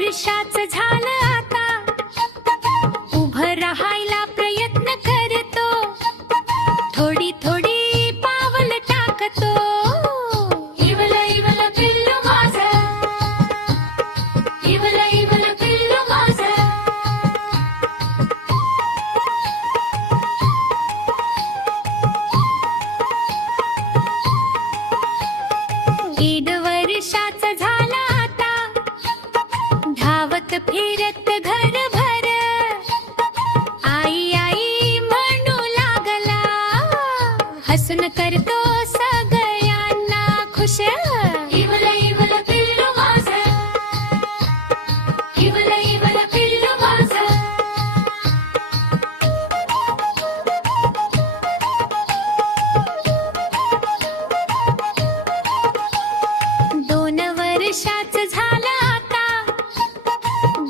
वर्षाच झालं आता, उभं राहायला प्रयत्न करतो, थोडी थोडी पावल टाकतो. इवल इवल पिल्लू माझं, इवल इवल पिल्लू माझं. दीड वर्षाच झालं आता, धावत फिरत घरभर, आई आई म्हणू लागला, हसून करतो सगळ्यांना खुश. इवल इवल पिल्लू माझं, इवल इवल पिल्लू माझं. दोन वर्षाच झालं आता,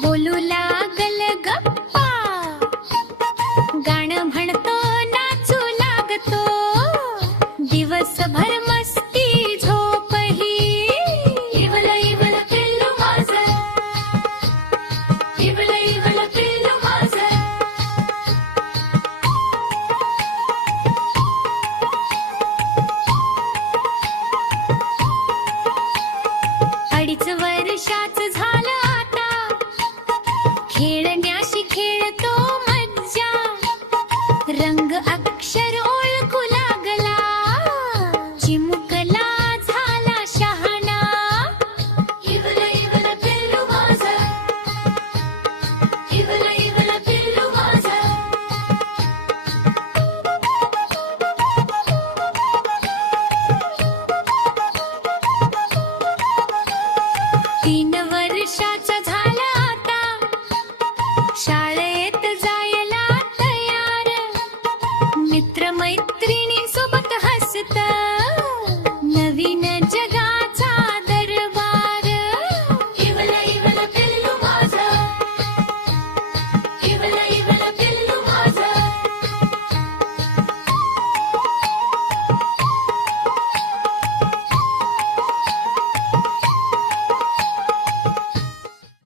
बोलू लागल गप्पा, गाणं म्हणतो नाचू लागतो, दिवसभर मस्ती झोपही. इवल इवल पिल्लू माझं, इवल इवल पिल्लू माझं. अडीच वर्षाच झालं आता, खेळण्याशी खेळतो मज्जा, रंग अक्षर ओळखू लागला, चिमुकला झाला शहाणा. इवल इवल पिल्लू माझं, इवल इवल पिल्लू माझं. तीन वर्षाचा झाला आता, शाळेत जायला तयार, मित्र मैत्रिणी सोबत